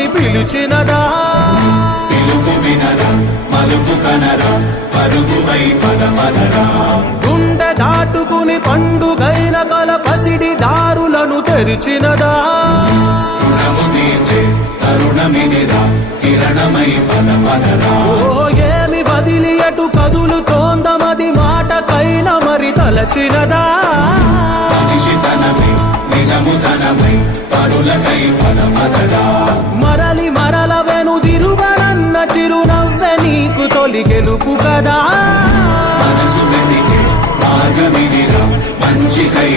లించమని పిలిచినదా పిలుపు వినరా మలుపు కనరా పరుగువై పద పదరా గుండె దాటుకుని పండుగైన కల పసిడి దారులను తెరిచినదా? రుణము తీర్చే తరుణమినిరా కిరణమై పద పదరా ఓ ఏమి వదిలి అటు కదులుతోందమది మాటకైన మరి తలచినదా? మరలి మరల వెనుదిరువనన్న చిరునవ్వె నీకు తొలి గెలుపు కదా. మనసు వెతికే మంచికై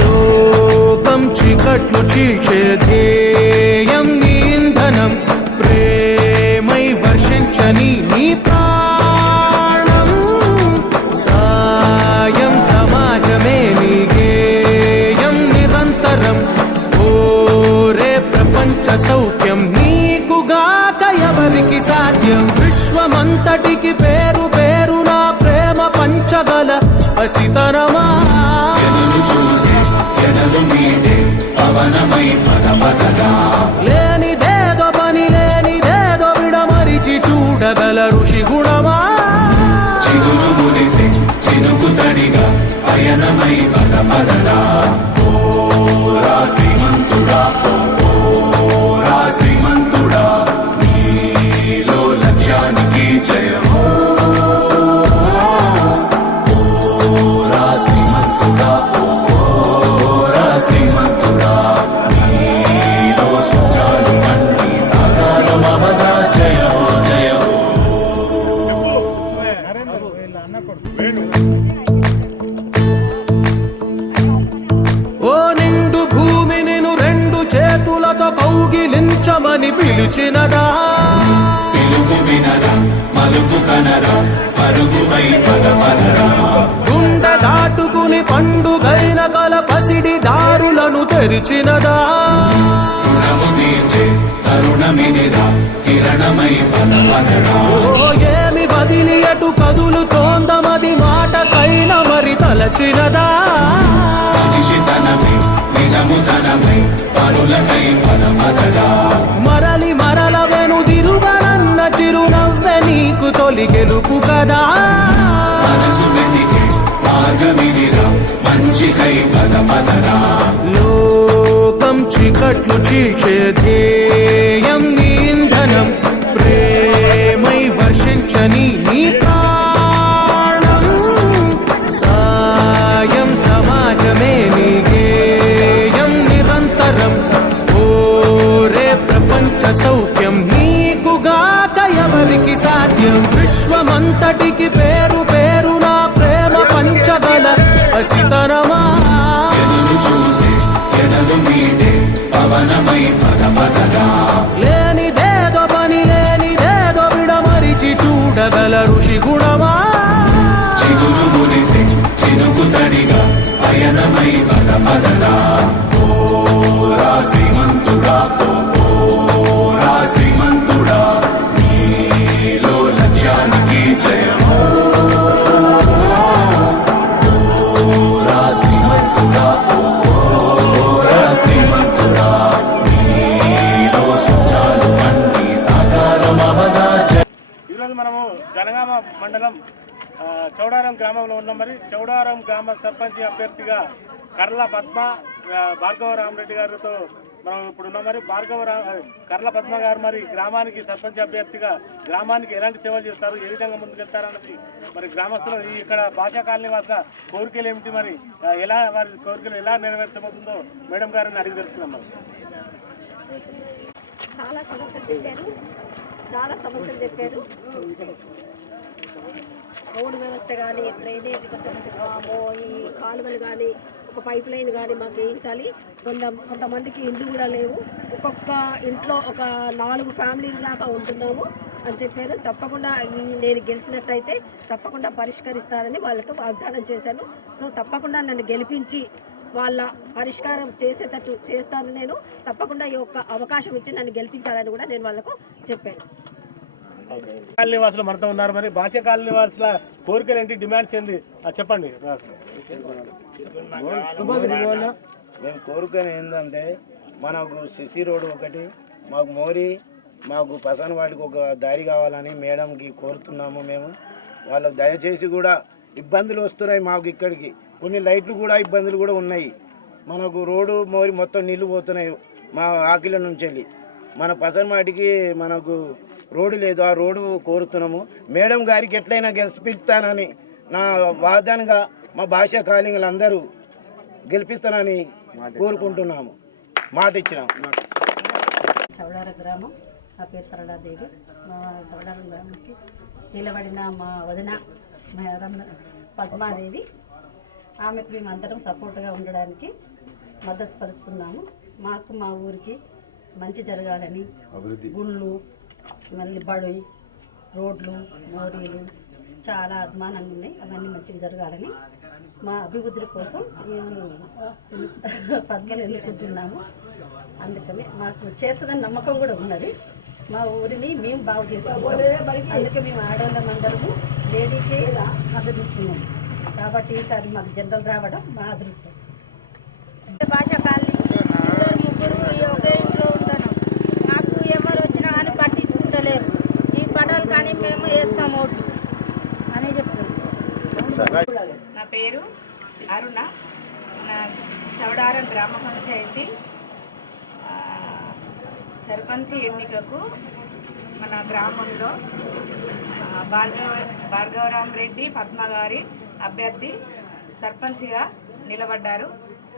లోకం చికట్లు చీల్చే ధ్యేయం నీ ఇంధనం ప్రేమై వర్షించని అంతటికి పేరు పేరు నా ప్రేమ పంచగల అసితరమా చూసి పవనమై పద కౌగిలించమని పిలిచినదా? పిలుపు వినరా మలుపు కనరా పదరా గుండె దాటుకుని పండుగైన కల పసిడి దారులను తెరిచినదా? రుణము తీర్చే తరుణమినిరా కిరణమై ఏమి వదిలి అటు కదులుతోందమది మాటకైన మరి తలచినదా? మనిషి పరులకై మరలి మరల వెనుదిరువనన్న చిరునవ్వె నీకు తొలి గెలుపు కదా. మనసు వెతికే మార్గమినిరా మంచికై పద పదరా లోకం చికట్లు చీల్చే ధ్యేయం చిగురు మురిసే చినుకు తడిగా పయనమై పద పదరా ఓ శ్రీమంతుడా గ్రామ సర్పంచ్ అభ్యర్థిగా కర్ల పద్మ భార్గవ రామరెడ్డి గారితో మనం ఇప్పుడు ఉన్నాం. మరి భార్గవ రా కర్ల పద్మ గారు మరి గ్రామానికి సర్పంచ్ అభ్యర్థిగా గ్రామానికి ఎలాంటి సేవలు చేస్తారు? ఏ విధంగా ముందుకెళ్తారన్నది మరి గ్రామస్తులు ఈ ఇక్కడ భాషా కాలనీ వాసుల కోరికలు ఏమిటి మరి? ఎలా వారి కోరికలు ఎలా నెరవేర్చబోతుందో మేడం గారిని అడిగి తెలుసుకుందాం మరి. చాలా సమస్యలు చెప్పారు. చాలా సమస్యలు చెప్పారు. రోడ్డు వ్యవస్థ కానీ డ్రైనేజ్ ఈ కాలువలు కానీ ఒక పైప్ లైన్ కానీ మాకు వేయించాలి. కొంత కొంతమందికి ఇండ్లు కూడా లేవు. ఒక్కొక్క ఇంట్లో ఒక నాలుగు ఫ్యామిలీల దాకా ఉంటున్నాము అని చెప్పారు. తప్పకుండా ఈ నేను గెలిచినట్టయితే తప్పకుండా పరిష్కరిస్తారని వాళ్ళకి వాగ్దానం చేశాను. సో తప్పకుండా నన్ను గెలిపించి వాళ్ళ పరిష్కారం చేసేటట్టు చేస్తాను నేను. తప్పకుండా ఈ యొక్క అవకాశం ఇచ్చి నన్ను గెలిపించాలని కూడా నేను వాళ్ళకు చెప్పాను. కాలనీ వాసులు మనతో ఉన్నారు మరి. బాచే కాలనీ వాసుల కోరికలు ఏంటి? డిమాండ్స్ చెంది చెప్పండి. మేము కోరుకునే ఏంటంటే మనకు సిసి రోడ్ ఒకటి మాకు మోరి మాకు పసన వాటికి ఒక దారి కావాలని మేడంకి కోరుతున్నాము మేము. వాళ్ళకు దయచేసి కూడా ఇబ్బందులు వస్తున్నాయి మాకు ఇక్కడికి. కొన్ని లైట్లు కూడా ఇబ్బందులు కూడా ఉన్నాయి. మనకు రోడ్డు మోరి మొత్తం నీళ్ళు పోతున్నాయి మా ఆకిల నుంచి వెళ్ళి మన పసనమాటికి మనకు రోడ్డు లేదు ఆ రోడ్డు కోరుతున్నాము. మేడం గారికి ఎట్లయినా గెలిపిస్తానని నా వాదనగా మా భాషా కాలింగులందరూ గెలిపిస్తానని కోరుకుంటున్నాము. మాట ఇచ్చినాము చౌడార గ్రామం. నా పేరు సరళాదేవి. మా చౌడార గ్రామానికి నిలబడిన మా వదిన పద్మాదేవి. ఆమెకు మేము అందరం సపోర్ట్గా ఉండడానికి మద్దతు పలుకుతున్నాము. మాకు మా ఊరికి మంచి జరగాలని గుళ్ళు మళ్ళీ బడి రోడ్లు మోరీలు చాలా అభిమానంగా ఉన్నాయి. అవన్నీ మంచిగా జరగాలని మా అభివృద్ధి కోసం మేము పద్మలు ఎన్నుకుంటున్నాము. అందుకని మాకు చేస్తుందని నమ్మకం కూడా ఉన్నది. మా ఊరిని మేము బాగు చేసుకుంటాం. అందుకే మేము ఆడవాళ్ళ మండలము లేడీకే ఆదరిస్తున్నాము. కాబట్టి ఈసారి మాకు జనరల్ రావడం మా అదృష్టం భాష కాలనీ ఇద్దరు ముగ్గురు ఒకే ఇంట్లో ఉంటున్నాం మాకు ఎవరు వచ్చినా కానీ పట్టించుకుంటలేరు ఈ కానీ మేము వేస్తాం ఓట్లు. అని చెప్తున్నాం నా పేరు అరుణ. నా చౌడారం గ్రామ పంచాయతీ సర్పంచ్ ఎన్నికకు మన గ్రామంలో భార్గవ భార్గవరామ్ రెడ్డి పద్మ గారి అభ్యర్థి సర్పంచ్గా నిలబడ్డారు.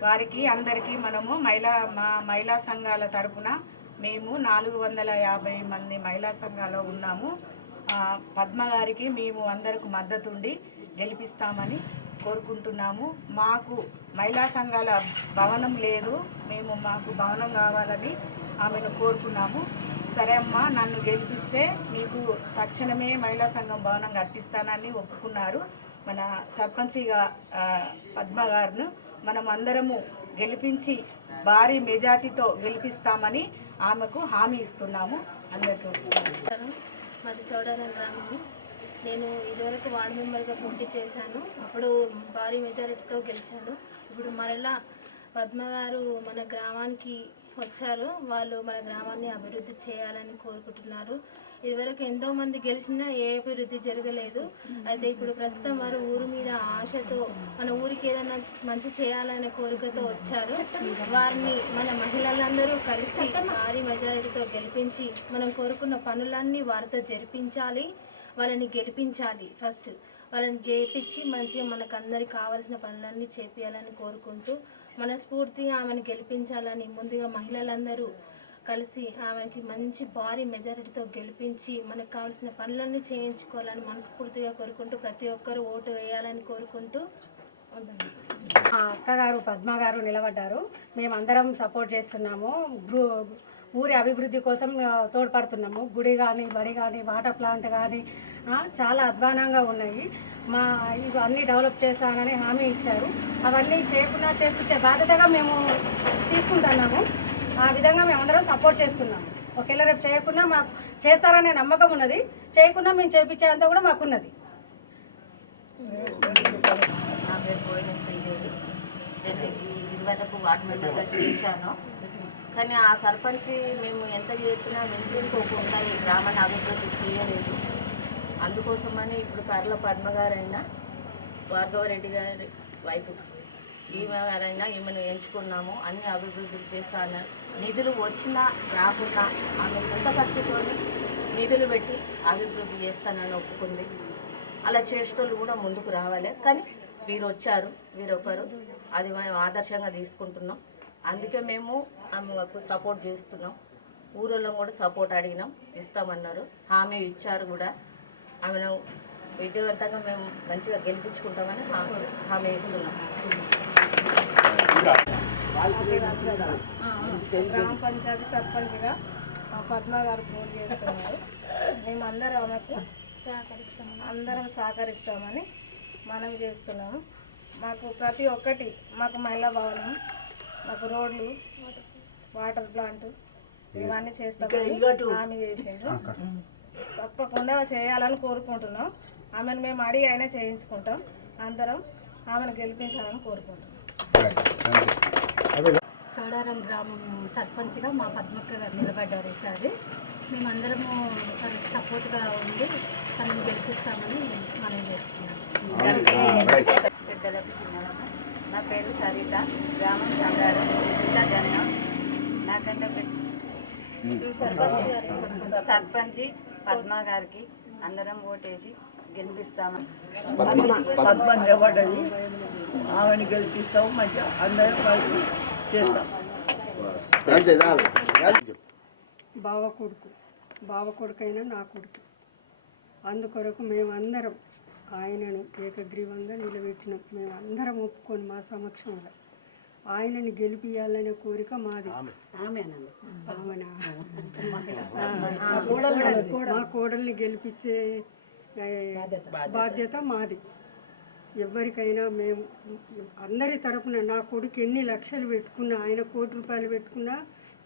వారికి అందరికీ మనము మహిళా మా మహిళా సంఘాల తరపున మేము నాలుగు వందల యాభై మంది మహిళా సంఘాలు ఉన్నాము. పద్మ గారికి మేము అందరికి మద్దతుండి గెలిపిస్తామని కోరుకుంటున్నాము. మాకు మహిళా సంఘాల భవనం లేదు. మేము మాకు భవనం కావాలని ఆమెను కోరుకున్నాము. సరే అమ్మా నన్ను గెలిపిస్తే మీకు తక్షణమే మహిళా సంఘం భవనం కట్టిస్తానని ఒప్పుకున్నారు. మన సర్పంచిగా ఆ, పద్మ గారును మనం అందరము గెలిపించి భారీ మెజార్టీతో గెలిపిస్తామని ఆమెకు హామీ ఇస్తున్నాము. అందరికీ మాది చౌడారం గ్రామము నేను ఇదివరకు వార్డు మెంబర్గా పోటీ చేశాను. అప్పుడు భారీ మెజారిటీతో గెలిచాను. ఇప్పుడు మరలా పద్మ గారు మన గ్రామానికి వచ్చారు. వాళ్ళు మన గ్రామాన్ని అభివృద్ధి చేయాలని కోరుకుంటున్నారు. ఇదివరకు ఎంతో మంది గెలిచినా ఏ అభివృద్ధి జరగలేదు. అయితే ఇప్పుడు ప్రస్తుతం వారు ఊరు మీద ఆశతో మన ఊరికి ఏదైనా మంచి చేయాలనే కోరికతో వచ్చారు. వారిని మన మహిళలందరూ కలిసి భారీ మెజారిటీతో గెలిపించి మనం కోరుకున్న పనులన్నీ వారితో జరిపించాలి. వాళ్ళని గెలిపించాలి ఫస్ట్. వాళ్ళని చేపించి మంచిగా మనకు అందరికి కావాల్సిన పనులన్నీ చేపించాలని కోరుకుంటూ మనస్ఫూర్తిగా ఆమెను గెలిపించాలని ముందుగా మహిళలందరూ కలిసి ఆమెకి మంచి భారీ మెజారిటీతో గెలిపించి మనకు కావాల్సిన పనులన్నీ చేయించుకోవాలని మనస్ఫూర్తిగా కోరుకుంటూ ప్రతి ఒక్కరూ ఓటు వేయాలని కోరుకుంటూ మా అక్కగారు పద్మ గారు నిలబడ్డారు. మేమందరం సపోర్ట్ చేస్తున్నాము. గ్రూ ఊరి అభివృద్ధి కోసం తోడ్పడుతున్నాము. గుడి కానీ బడి కానీ వాటర్ ప్లాంట్ కానీ చాలా అధ్వానంగా ఉన్నాయి. మా ఇవి అన్నీ డెవలప్ చేస్తానని హామీ ఇచ్చారు. అవన్నీ చేయకుండా చేపించే బాధ్యతగా మేము తీసుకుంటున్నాము. ఆ విధంగా మేమందరం సపోర్ట్ చేస్తున్నాము. ఒకవేళ రేపు చేయకుండా మాకు చేస్తారనే నమ్మకం ఉన్నది. చేయకుండా మేము చేపించేంత కూడా మాకున్నది. ఇదివరకు వార్డు మెంబర్గా చేశాను. కానీ ఆ సర్పంచ్ మేము ఎంత చేసినా వినిపించుకోకుండా ఈ గ్రామాన్ని అభివృద్ధి చేయలేదు. అందుకోసమని ఇప్పుడు కర్ల పద్మ గారైనా భార్గవరెడ్డి గారి వైపు ఈమె గారైనా ఈమెను ఎంచుకున్నాము అన్ని అభివృద్ధి చేస్తాను. నిధులు వచ్చినా రాకుండా ఆమె సొంత ఖర్చుతో నిధులు పెట్టి అభివృద్ధి చేస్తానని ఒప్పుకుంది. అలా చేసేటోళ్ళు కూడా ముందుకు రావాలి. కానీ వీరు వచ్చారు వీరొకరు అది మేము ఆదర్శంగా తీసుకుంటున్నాం. అందుకే మేము ఆమెకు సపోర్ట్ చేస్తున్నాం. ఊరిలో కూడా సపోర్ట్ అడిగినాం. ఇస్తామన్నారు. హామీ ఇచ్చారు కూడా. ఆమెను విజయవంతంగా మేము మంచిగా గెలిపించుకుంటామని హామీ హామీ ఇస్తున్నాం. గ్రామ పంచాయతీ సర్పంచ్గా మా పద్మ గారు పోటీ చేస్తున్నారు. మేము అందరం ఆమెకు అందరం సహకరిస్తామని మనవి చేస్తున్నాము. మాకు ప్రతి ఒక్కటి మాకు మహిళా భవనం మాకు రోడ్లు వాటర్ ప్లాంట్ ఇవన్నీ చేస్తామని హామీ చేశారు తప్పకుండా చేయాలని కోరుకుంటున్నాం. ఆమెను మేము అడిగి అయినా చేయించుకుంటాం. అందరం ఆమెను గెలిపించాలని కోరుకుంటున్నాం. చౌడారం గ్రామం సర్పంచ్గా మా పద్మక్క గారు నిలబడ్డారు ఈసారి. మేమందరము తనకి సపోర్ట్గా ఉండి తనని గెలిపిస్తామని మనం చేస్తున్నాం. పెద్దలకు చిన్నలకు. నా పేరు సరిత. గ్రామం చంద్రారం జిల్లా జనం నాకంటే పెద్ద సర్పంచి. పద్మ గారికి అందరం ఓటేసి గెలిపిస్తామని పద్మ. ఆమెను గెలిపిస్తాం మంచిగా అందరం కలిసి చేస్తాం. బావ కొడుకు. బావ కొడుకైనా నా కొడుకు. అందుకొరకు మేమందరం ఆయనను ఏకగ్రీవంగా నిలబెట్టినాం. మేమందరం ఒప్పుకొని మా సమక్షంలో. ఆయనని గెలిపియాలనే కోరిక మాది? మా కోడల్ని గెలిపించే బాధ్యత. మాది. ఎవరికైనా మేము అందరి తరపున నా కొడుకు ఎన్ని లక్షలు పెట్టుకున్నా ఆయన కోటి రూపాయలు పెట్టుకున్నా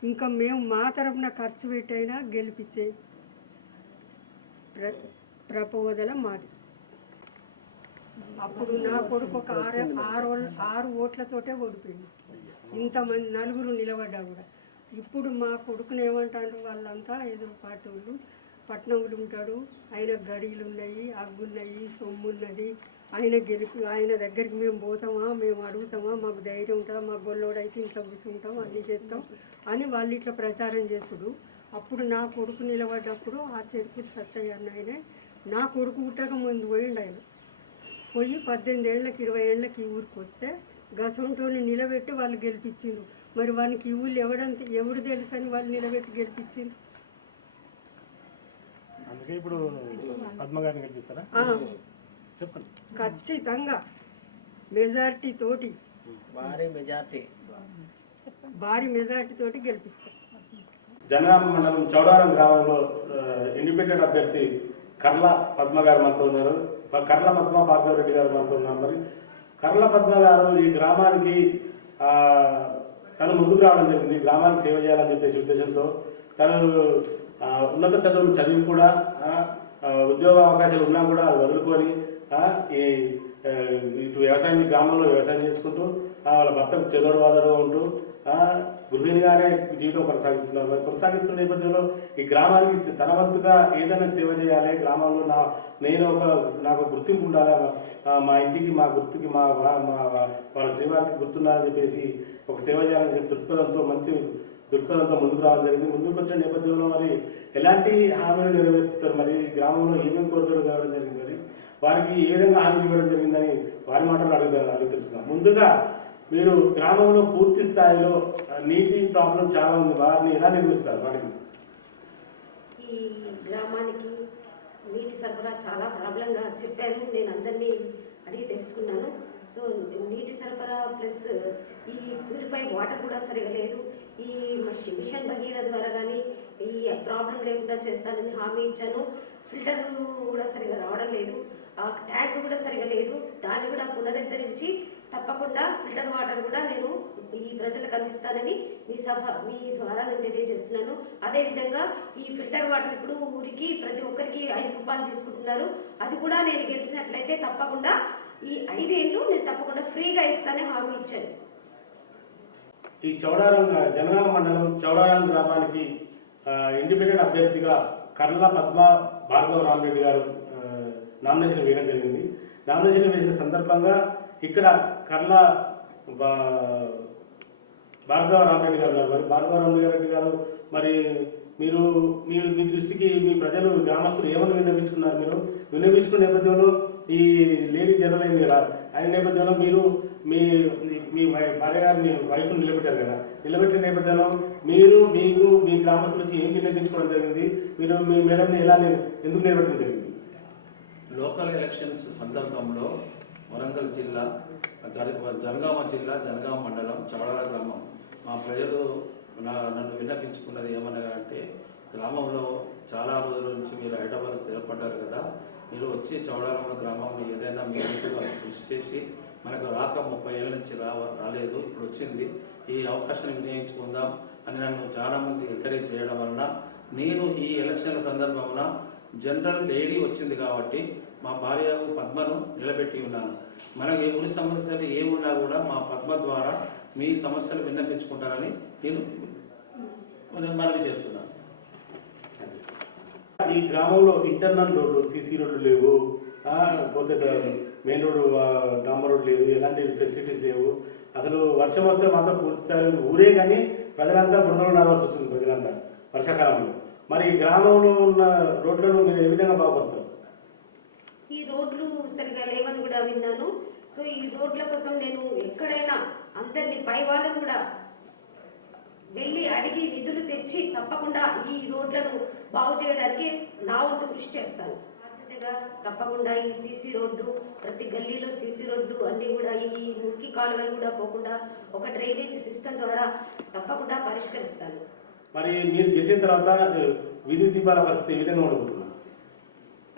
ఇంకా మేము మా తరపున ఖర్చు పెట్టైనా గెలిపించే ప్ర ప్రపోదల మాది. అప్పుడు నా కొడుకు ఒక ఆరు ఆరు ఆరు ఓట్లతోటే ఓడిపోయింది. ఇంతమంది నలుగురు నిలబడ్డా కూడా. ఇప్పుడు మా కొడుకుని ఏమంటారు వాళ్ళంతా ఎదురు పార్టీ వాళ్ళు పట్నంలో ఉంటాడు. ఆయన గడిలు ఉన్నాయి అగ్గున్నాయి సొమ్ము ఉన్నది ఆయన గెలుపు ఆయన దగ్గరికి మేము పోతామా? మేము అడుగుతామా? మాకు ధైర్యం ఉంటుందా? మా గొల్లోడైతే ఇంట్లో కూర్చుంటాం అన్నీ చేస్తాం అని వాళ్ళు ఇట్లా ప్రచారం చేసుడు అప్పుడు నా కొడుకు నిలబడ్డప్పుడు ఆ చెరుకు సత్తయ్య అన్న ఆయన నా కొడుకు పుట్టక ముందు పోయిండు ఆయన. పోయి పద్దెనిమిది ఏళ్ళకి ఇరవై ఏళ్ళకి ఈ ఊరికి వస్తే గసంటోని నిలబెట్టి వాళ్ళు గెలిపించిండ్రు. మరి వానికి ఈ ఊళ్ళు ఎవడంత ఎవడు తెలుసు అని వాళ్ళు నిలబెట్టి గెలిపించిండ్రు? అందుకే ఇప్పుడు గెలిపిస్తారా? చెప్పండి. ఖచ్చితంగా మెజారిటీ తోటి భారీ మెజార్టీ. భారీ మెజారిటీ తోటి గెలిపిస్తాం జనగామ మండలం చౌడారం గ్రామంలో ఇండిపెండెంట్ అభ్యర్థి కర్ల పద్మ గారు మనతో ఉన్నారు. కర్ల పద్మ భార్గవ రెడ్డి గారు మనతో ఉన్నారు. మరి కర్ల పద్మ గారు ఈ గ్రామానికి తను ముందుకు రావడం జరిగింది. గ్రామానికి సేవ చేయాలని చెప్పేసి ఉద్దేశంతో తను ఉన్నత చదువులు చదివి కూడా ఉద్యోగ అవకాశాలు ఉన్నా కూడా అవి వదులుకొని ఈ ఇటు వ్యవసాయం గ్రామంలో వ్యవసాయం చేసుకుంటూ వాళ్ళ భర్తకు చెదోడు వాదడుగా ఉంటూ ఆ, జీవితం కొనసాగిస్తున్నారు. మరి కొనసాగిస్తున్న నేపథ్యంలో ఈ గ్రామానికి తన వంతుగా ఏదైనా సేవ చేయాలి గ్రామంలో నా నేను ఒక నాకు గుర్తింపు ఉండాలి మా ఇంటికి మా గుర్తుకి మా మా వాళ్ళ శ్రీవారికి గుర్తుండాలని చెప్పేసి ఒక సేవ చేయాలని చెప్పి దృక్పథంతో మంచి దృక్పథంతో ముందుకు రావడం జరిగింది. ముందుకు వచ్చిన నేపథ్యంలో మరి ఎలాంటి హామీలు నెరవేర్చుతారు? మరి గ్రామంలో ఏమేమి కోరికలు కావడం జరిగింది? మరి వారికి ఏ విధంగా హామీలు ఇవ్వడం జరిగిందని వారి మాటలు అడుగుతారు అడుగుతున్నాం తెలుసుకుందాం ముందుగా మీరు గ్రామంలో పూర్తి స్థాయిలో నీటి ప్రాబ్లం చాలా ఉంది. వారిని ఎలా నిర్మిస్తారు? వాటిని. ఈ గ్రామానికి నీటి సరఫరా చాలా ప్రాబ్లంగా చెప్పారు. నేను అందరినీ అడిగి తెలుసుకున్నాను. సో నీటి సరఫరా ప్లస్ ఈ ప్యూరిఫై వాటర్ కూడా సరిగా లేదు. ఈ మషి- మిషన్ భగీర ద్వారా కానీ ఈ ప్రాబ్లం లేకుండా చేస్తానని హామీ ఇచ్చాను. ఫిల్టర్ కూడా సరిగా రావడం లేదు. ఆ ట్యాంక్ కూడా సరిగా లేదు. దాన్ని కూడా పునరుద్ధరించి తప్పకుండా ఫిల్టర్ వాటర్ కూడా నేను ఈ ప్రజలకు అందిస్తానని మీ సభ మీ ద్వారా నేను తెలియజేస్తున్నాను. అదేవిధంగా ఈ ఫిల్టర్ వాటర్ ఇప్పుడు ఊరికి ప్రతి ఒక్కరికి ఐదు రూపాయలు తీసుకుంటున్నారు. అది కూడా నేను గెలిచినట్లయితే తప్పకుండా ఈ ఐదేళ్ళు నేను తప్పకుండా ఫ్రీగా ఇస్తానని హామీ ఇచ్చాను. ఈ చౌడారం జనగామ మండలం చౌడారం గ్రామానికి ఇండిపెండెంట్ అభ్యర్థిగా కర్ల పద్మ భార్గవ రామరెడ్డి గారు నామినేషన్ వేయడం జరిగింది. నామినేషన్ వేసిన సందర్భంగా ఇక్కడ కర్ల బా- భార్గవ రామరెడ్డి గారు గారు మరి భార్గవ రామరెడ్డి గారు మరి మీరు మీ మీ దృష్టికి మీ ప్రజలు గ్రామస్తులు ఏమని విన్నవించుకున్నారు మీరు? విన్నవించుకున్న నేపథ్యంలో ఈ లేడీ జనరల్ అయింది కదా ఆయన నేపథ్యంలో మీరు మీ మీ వై- భార్య గారు మీ వైఫ్ను నిలబెట్టారు కదా నిలబెట్టిన నేపథ్యంలో మీరు మీకు మీ గ్రామస్తుల వచ్చి ఏం విన్నవించుకోవడం జరిగింది? మీరు మీ మేడంని ఎలా ఎందుకు నిలబెట్టడం జరిగింది? లోకల్ ఎలక్షన్స్ సందర్భంలో వరంగల్ జిల్లా జనగామ జిల్లా జనగామ మండలం చౌడాల గ్రామం. మా ప్రజలు నా నన్ను విన్నపించుకున్నది ఏమనగా అంటే గ్రామంలో చాలా రోజుల నుంచి మీరు హైదరాబాద్ స్థిరపడ్డారు కదా మీరు వచ్చి చౌడాల గ్రామంలో ఏదైనా మీ వంతుగా కృషి చేసి మనకు రాక ముప్పై ఏళ్ళ నుంచి రావ రాలేదు ఇప్పుడు వచ్చింది ఈ అవకాశాన్ని వినియోగించుకుందాం అని నన్ను చాలా మంది ఎంకరేజ్ చేయడం వలన నేను ఈ ఎలక్షన్ల సందర్భమున జనరల్ లేడీ వచ్చింది కాబట్టి మా భార్య పద్మను నిలబెట్టి ఉన్నాను. మనకు ఏ ఊరి సమస్యలు ఏమున్నా కూడా మా పద్మ ద్వారా మీ సమస్యలు విన్నపించుకుంటారని నేను మనవి చేస్తున్నాను. ఈ గ్రామంలో ఇంటర్నల్ రోడ్లు సీసీ రోడ్లు లేవు. పోతే మెయిన్ రోడ్డు డాంబర్ రోడ్ లేదు ఎలాంటి ఫెసిలిటీస్ లేవు. అసలు వర్షం వస్తే మాత్రం పూర్తి ఊరే కానీ ప్రజలంతా బురదలో నడవాల్సి వస్తుంది ప్రజలంతా వర్షాకాలంలో. మరి ఈ గ్రామంలో ఉన్న రోడ్లను మీరు ఏ విధంగా బాగుపడతారు? ఈ రోడ్లు సరిగా లేవని కూడా విన్నాను. సో ఈ రోడ్ల కోసం నేను ఎక్కడైనా అందరినీ పై వాళ్ళను కూడా వెళ్ళి అడిగి నిధులు తెచ్చి తప్పకుండా ఈ రోడ్లను బాగు చేయడానికి నా వంతు కృషి చేస్తాను. బాధ్యతగా తప్పకుండా ఈ సీసీ రోడ్డు ప్రతి గల్లీలో సీసీ రోడ్డు అన్నీ కూడా ఈ మురికి కాలువలు కూడా పోకుండా ఒక డ్రైనేజ్ సిస్టమ్ ద్వారా తప్పకుండా పరిష్కరిస్తాను. మరి మీరు గెలిచిన తర్వాత విద్యుత్ దీపాల పరిస్థితి ఏ విధంగా ఉండబోతుంది?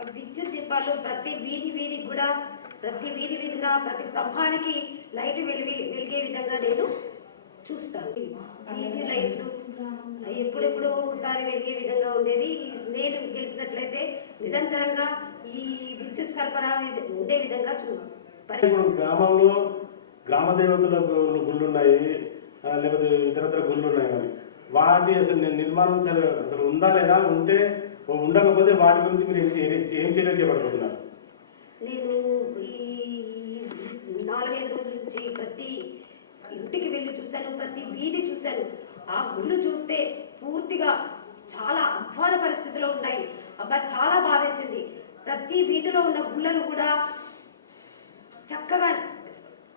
విద్యుత్ దీపాలు ప్రతి వీధి వీధికి కూడా ప్రతి వీధి వీధిన ప్రతి స్తంభానికి లైట్ వెలిగి వెలిగే విధంగా నేను చూస్తాను. వీధి లైట్లు ఎప్పుడెప్పుడు ఒకసారి వెలిగే విధంగా ఉండేది. నేను గెలిచినట్లయితే నిరంతరంగా ఈ విద్యుత్ సరఫరా ఉండే విధంగా చూడాలి ఇప్పుడు గ్రామంలో గ్రామ దేవతల గు- గుళ్ళు ఉన్నాయి లేకపోతే ఇతరత్ర గుళ్ళు ఉన్నాయి మరి. వాటి అసలు నిర్మాణం అసలు ఉందా లేదా? ఉంటే ఉండకపోతే వాటి గురించి మీరు ఏం చే- ఏం చర్యలు చేపట్టబోతున్నారు నేను ఈ నాలుగైదు రోజుల నుంచి ప్రతి ఇంటికి వెళ్ళి చూశాను ప్రతి వీధి చూశాను. ఆ గుళ్ళు చూస్తే పూర్తిగా చాలా అధ్వాన పరిస్థితిలో ఉన్నాయి. అబ్బా చాలా బాధేసింది. ప్రతి వీధిలో ఉన్న గుళ్ళను కూడా చక్కగా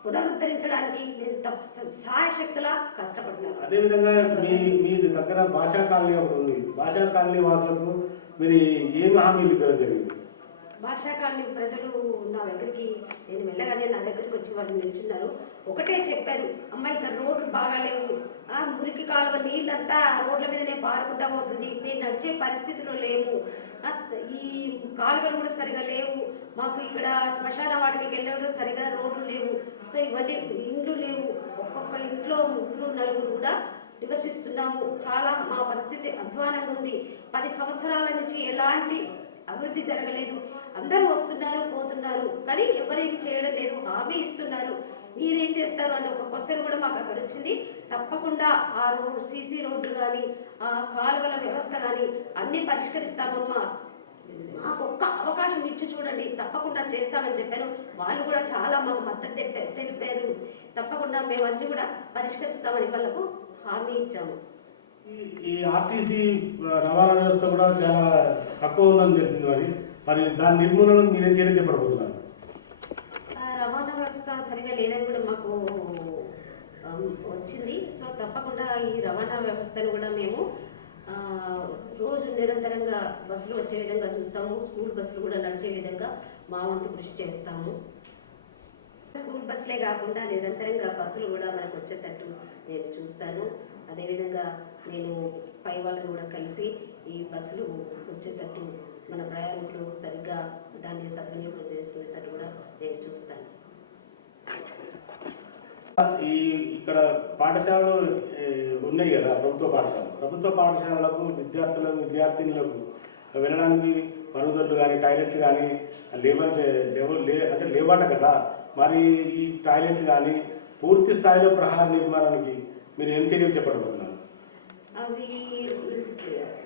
పునరుద్ధరించడానికి నేను తప్ప సాయశక్తులా కష్టపడతాను అదేవిధంగా మీ మీ దగ్గర భాషా కాలనీ ఒకటి ఉంది. భాషా కాలనీ వాసులకు మరి ఏం హామీలు ఇక్కడ జరిగింది? భాషా కాలనీ ప్రజలు నా దగ్గరికి నేను వెళ్ళగానే నా దగ్గరికి వచ్చి వాళ్ళు నిల్చున్నారు. ఒకటే చెప్పారు అమ్మాయి ఇక్కడ రోడ్లు బాగాలేవు ఆ మురికి కాలువ నీళ్ళంతా రోడ్ల మీదనే పారుకుంటా పోతుంది. మేము నడిచే పరిస్థితిలో లేము. ఈ కాలువలు కూడా సరిగా లేవు. మాకు ఇక్కడ శ్మశాన వాటికి వెళ్ళడం సరిగా రోడ్లు లేవు. సో ఇవన్నీ ఇండ్లు లేవు. ఒక్కొక్క ఇంట్లో ముగ్గురు నలుగురు కూడా నివసిస్తున్నాము చాలా మా పరిస్థితి అధ్వానంగా ఉంది. పది సంవత్సరాల నుంచి ఎలాంటి అభివృద్ధి జరగలేదు. అందరూ వస్తున్నారు పోతున్నారు. కానీ ఎవరేం చేయడం లేదు. హామీ ఇస్తున్నారు. మీరేం చేస్తారు అనే ఒక క్వశ్చన్ కూడా మాకు అక్కడ వచ్చింది. తప్పకుండా ఆ రోడ్ సీసీ రోడ్లు కానీ ఆ కాలువల వ్యవస్థ కానీ అన్నీ పరిష్కరిస్తామమ్మా. మాకు ఒక్క అవకాశం ఇచ్చి చూడండి. తప్పకుండా చేస్తామని చెప్పాను. వాళ్ళు కూడా చాలా మాకు మద్దతు తెలిపారు. తప్పకుండా మేము అన్ని కూడా పరిష్కరిస్తామని వాళ్ళకు హామీ ఇచ్చాము. ఈ- ఆర్టీసీ రవాణా వ్యవస్థ కూడా చాలా తక్కువ ఉందని తెలిసింది మరి మరి దాని నిర్మూలనకు మీరేం చర్య చేపట్టబోతున్నారు ఆ రవాణా వ్యవస్థ సరిగా లేదని కూడా మాకు వచ్చింది. సో తప్పకుండా ఈ రవాణా వ్యవస్థను కూడా మేము రోజు నిరంతరంగా బస్సులు వచ్చే విధంగా చూస్తాము. స్కూల్ బస్సులు కూడా నడిచే విధంగా మా వంతు కృషి చేస్తాము. స్కూల్ బస్సులే కాకుండా నిరంతరంగా బస్సులు కూడా మనకు వచ్చేటట్టు నేను చూస్తాను. అదేవిధంగా నేను పై వాళ్ళని కూడా కలిసి ఈ బస్సులు వచ్చేటట్టు మన ప్రయాణికులు సరిగ్గా దాన్ని సద్వినియోగం చేసుకునేటట్టు కూడా నేను చూస్తాను. ఈ ఇక్కడ పాఠశాలలు ఉన్నాయి కదా ప్రభుత్వ పాఠశాలలు. ప్రభుత్వ పాఠశాలలకు విద్యార్థులకు విద్యార్థినులకు వెళ్ళడానికి మరుగుదొడ్లు కానీ టాయిలెట్లు కానీ లేబర్ లేవ లే అంటే లేబాట కదా. మరి ఈ టాయిలెట్లు కానీ పూర్తి స్థాయిలో ప్రహార నిర్మాణానికి మీరు ఏం చర్యలు చెప్పబోతున్నారు? అవి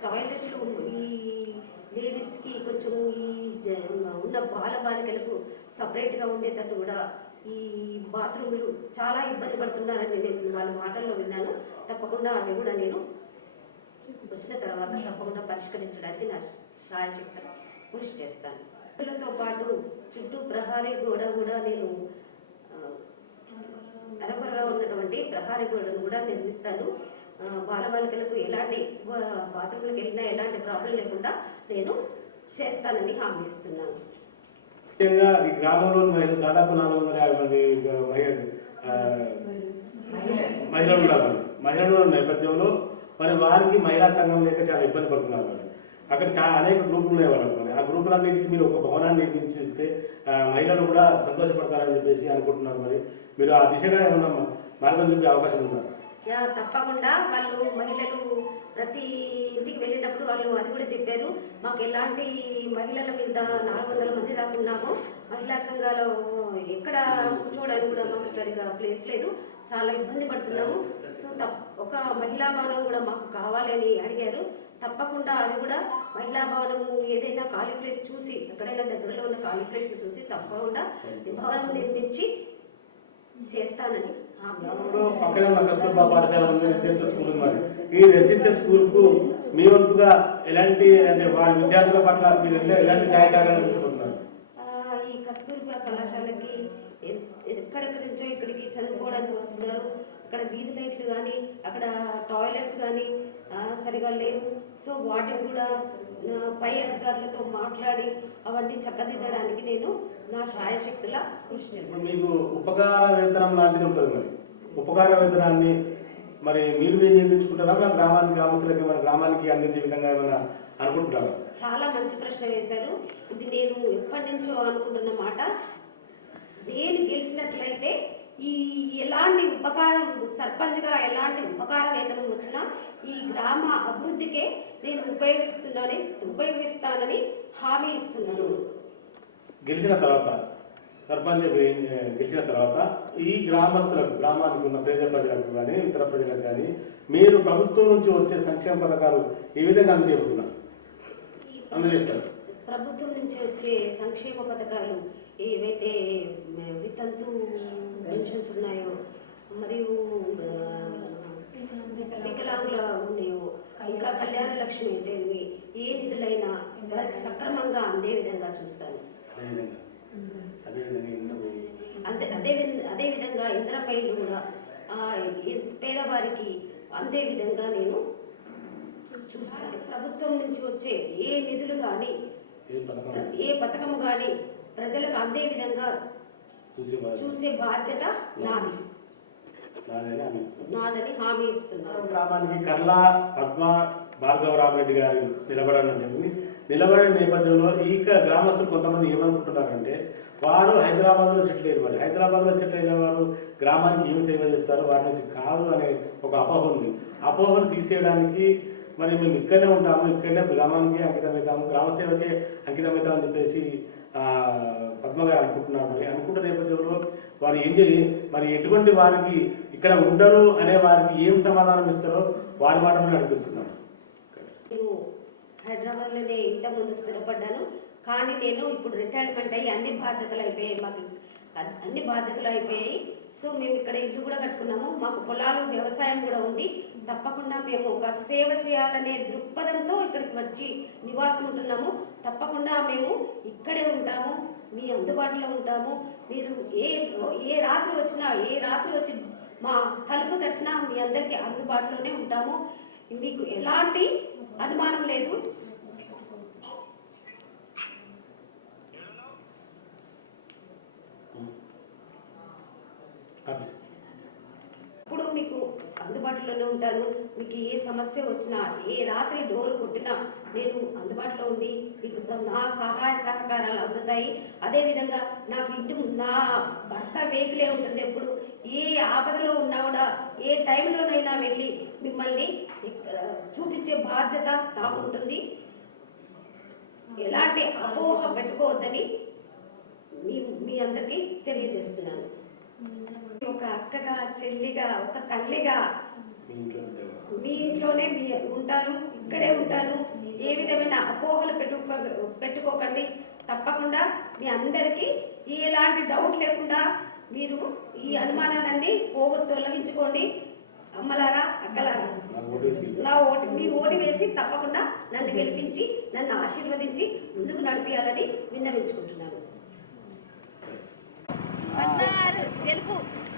టాయిలెట్లు ఈ లేడీస్కి కొంచెం ఈ జ- ఉన్న బాల బాలికలకు సపరేట్గా ఉండేటట్టు కూడా ఈ బాత్రూములు చాలా ఇబ్బంది పడుతున్నారని నేను వాళ్ళ మాటల్లో విన్నాను. తప్పకుండా అవి కూడా నేను వచ్చిన తర్వాత తప్పకుండా పరిష్కరించడానికి నా శాయశక్తి కృషి చేస్తాను. పిల్లలతో పాటు చుట్టూ ప్రహారీ గోడ కూడా నేను ఆ, అరకొరగా ఉన్నటువంటి ప్రహారీ గోడను కూడా నిర్మిస్తాను. బాలబాలికలకు ఎలాంటి బాత్రూంలకు వెళ్ళినా ఎలాంటి ప్రాబ్లం లేకుండా నేను చేస్తానని హామీ ఇస్తున్నాను. ముఖ్యంగా ఈ గ్రామంలోని మహిళలు దాదాపు నాలుగు వందల యాభై మంది మహిళలు మహిళలు ఉన్నారు. మహిళలు నేపథ్యంలో మరి వారికి మహిళా సంఘం లేక చాలా ఇబ్బంది పడుతున్నారు అక్కడ చాలా అనేక గ్రూపులు ఉన్నాయి వాళ్ళు ఆ గ్రూపులన్నింటికి మీరు ఒక భవనాన్ని నిర్మించితే మహిళలు కూడా సంతోషపడతారని చెప్పేసి అనుకుంటున్నారు మరి. మీరు ఆ దిశగా ఏమన్నా మార్గం చూపే అవకాశం ఉందా? తప్పకుండా. వాళ్ళు మహిళలు ప్రతి ఇంటికి వెళ్ళినప్పుడు వాళ్ళు అది కూడా చెప్పారు. మాకు ఎలాంటి మహిళల మీద నాలుగు వందల మంది దాకా ఉన్నాము. మహిళా సంఘాలు ఎక్కడ కూర్చోవడానికి కూడా మాకు సరిగా ప్లేస్ లేదు. చాలా ఇబ్బంది పడుతున్నాము. సో తప్ ఒక మహిళా భవనం కూడా మాకు కావాలని అడిగారు. తప్పకుండా అది కూడా మహిళా భవనం ఏదైనా ఖాళీ ప్లేస్ చూసి ఎక్కడైనా దగ్గరలో ఉన్న ఖాళీ ప్లేస్ చూసి తప్పకుండా భవనం నిర్మించి చేస్తానని హామీ ఇస్తున్నాను. ఇప్పుడు పక్కనే ఉన్న కస్తూర్బా పాఠశాల ఉంది రెసిడెన్షియల్ స్కూల్ ఉంది మరి. ఈ రెసిడెన్షియల్ స్కూల్కు మీ వంతుగా ఎలాంటి అంటే వారి విద్యార్థుల పట్ల మీరు ఎలాంటి సహాయకారాలు అందించుకుంటున్నారు ఈ కస్తూర్బా కళాశాలకి ఎక్కడెక్కడి నుంచో ఇక్కడికి చదువుకోవడానికి వస్తున్నారు. అక్కడ వీధి లైట్లు కానీ అక్కడ టాయిలెట్స్ కానీ సరిగా లేవు. సో వాటిని కూడా పై అధికారులతో మాట్లాడి అవన్నీ చక్కదిద్దడానికి నేను నా శాయశక్తుల కృషి చేస్తాను మీకు ఉపకార వేతనం లాంటిది ఉంటుంది మరి. ఉపకార వేతనాన్ని మరి మీరు మీరు చేయించుకుంటారా? మన గ్రామానికి గ్రామస్తులకి మన గ్రామానికి అందించే విధంగా ఏమైనా అనుకుంటున్నారా? చాలా మంచి ప్రశ్న వేశారు. ఇది నేను ఎప్పటి నుంచో అనుకుంటున్న మాట. నేను గెలిచినట్లయితే ఈ ఎలాంటి ఉపకారం సర్పంచ్గా ఎలాంటి ఉపకార వేతనం వచ్చినా ఈ గ్రామ అభివృద్ధికే నేను ఉపయోగిస్తున్నానని ఉపయోగిస్తానని హామీ ఇస్తున్నాను. గెలిచిన తర్వాత సర్పంచ్ గెలిచిన తర్వాత ఈ గ్రామస్తులకు గ్రామానికి ఉన్న పేద ప్రజలకు కానీ ఇతర ప్రజలకు కానీ మీరు ప్రభుత్వం నుంచి వచ్చే సంక్షేమ పథకాలు ఏ విధంగా అందజేయబోతున్నారు? అందజేస్తారు. ప్రభుత్వం నుంచి వచ్చే సంక్షేమ పథకాలు ఏవైతే వితంతు పెన్షన్స్ ఉన్నాయో మరియు వికలాంగుల ఉన్నాయో ఇంకా కళ్యాణ లక్ష్మి అయితే ఏ నిధులైనా వారికి సక్రమంగా అందే విధంగా చూస్తాను. అంతే అదే అదే విధంగా ఇంద్రపైలు కూడా పేదవారికి అందే విధంగా నేను చూస్తాను. ప్రభుత్వం నుంచి వచ్చే ఏ నిధులు కానీ ఏ పథకం ఏ పథకం కానీ ప్రజలకు అందే విధంగా చూసే బాధ్యత. నాది. నాదని హామీ ఇస్తున్నాను. గ్రామానికి కర్లా పద్మ భార్గవ రామరెడ్డి గారు నిలబడడం జరిగింది. నిలబడే నేపథ్యంలో ఈ గ్రామస్తులు కొంతమంది ఏమనుకుంటున్నారంటే వారు హైదరాబాద్లో సెటిల్ అయ్యారు మరి. హైదరాబాద్లో సెటిల్ అయిన వారు గ్రామానికి ఏం సేవ చేస్తారు? వారి నుంచి కాదు అనే ఒక అపోహ ఉంది. అపోహను తీసేయడానికి మరి మేము ఇక్కడనే ఉంటాము ఇక్కడనే గ్రామానికి అంకితమవుతాము గ్రామ సేవకే అంకితమవుతామని చెప్పేసి ఆ, పద్మ గారు అనుకుంటున్నారు నేపథ్యంలో వారు ఏం చేయి మరి ఎటువంటి వారికి ఇక్కడ ఉండరు అనే వారికి ఏం సమాధానం ఇస్తారో వారి మాటలను అడుగుతున్నాను. నేను హైదరాబాద్లోనే ఇంతకుముందు స్థిరపడ్డాను. కానీ నేను ఇప్పుడు రిటైర్మెంట్ అయ్యి అన్ని బాధ్యతలు అయిపోయాయి మాకు. అన్ని బాధ్యతలు అయిపోయాయి. సో మేము ఇక్కడ ఇల్లు కూడా కట్టుకున్నాము. మాకు పొలాలు వ్యవసాయం కూడా ఉంది. తప్పకుండా మేము ఒక సేవ చేయాలనే దృక్పథంతో ఇక్కడికి వచ్చి నివాసం ఉంటున్నాము. తప్పకుండా మేము ఇక్కడే ఉంటాము. మీ అందుబాటులో ఉంటాము. మీరు ఏ ఏ రాత్రి వచ్చినా ఏ రాత్రి వచ్చి మా తలుపు తట్టినా మీ అందరికీ అందుబాటులోనే ఉంటాము. మీకు ఎలాంటి అనుమానం లేదు. ఇప్పుడు మీకు అందుబాటులోనే ఉంటాను. మీకు ఏ సమస్య వచ్చినా ఏ రాత్రి డోర్ కొట్టినా నేను అందుబాటులో ఉండి మీకు స- నా సహాయ సహకారాలు అందుతాయి. అదేవిధంగా నాకు ఇంటి నా భర్త వేకులే ఉంటుంది ఎప్పుడు. ఏ ఆపదలో ఉన్నా కూడా ఏ టైంలోనైనా వెళ్ళి మిమ్మల్ని చూపించే బాధ్యత నాకు ఉంటుంది. ఎలాంటి అపోహ పెట్టుకోవద్దని మీ మీ అందరికీ తెలియజేస్తున్నాను. ఒక అక్కగా చెల్లిగా ఒక తల్లిగా. మీ ఇంట్లోనే మీ ఉంటాను ఇక్కడే ఉంటాను. ఏ విధమైన అపోహలు పెట్టుకో పెట్టుకోకండి. తప్పకుండా మీ అందరికీ ఎలాంటి డౌట్ లేకుండా మీరు ఈ అనుమానాలన్నీ పోగొట్టు తొలగించుకోండి. అమ్మలారా అక్కలారా. నా ఓటు మీ ఓటు వేసి తప్పకుండా నన్ను గెలిపించి నన్ను ఆశీర్వదించి ముందుకు నడిపించాలని విన్నవించుకుంటున్నాను. గెలుపు.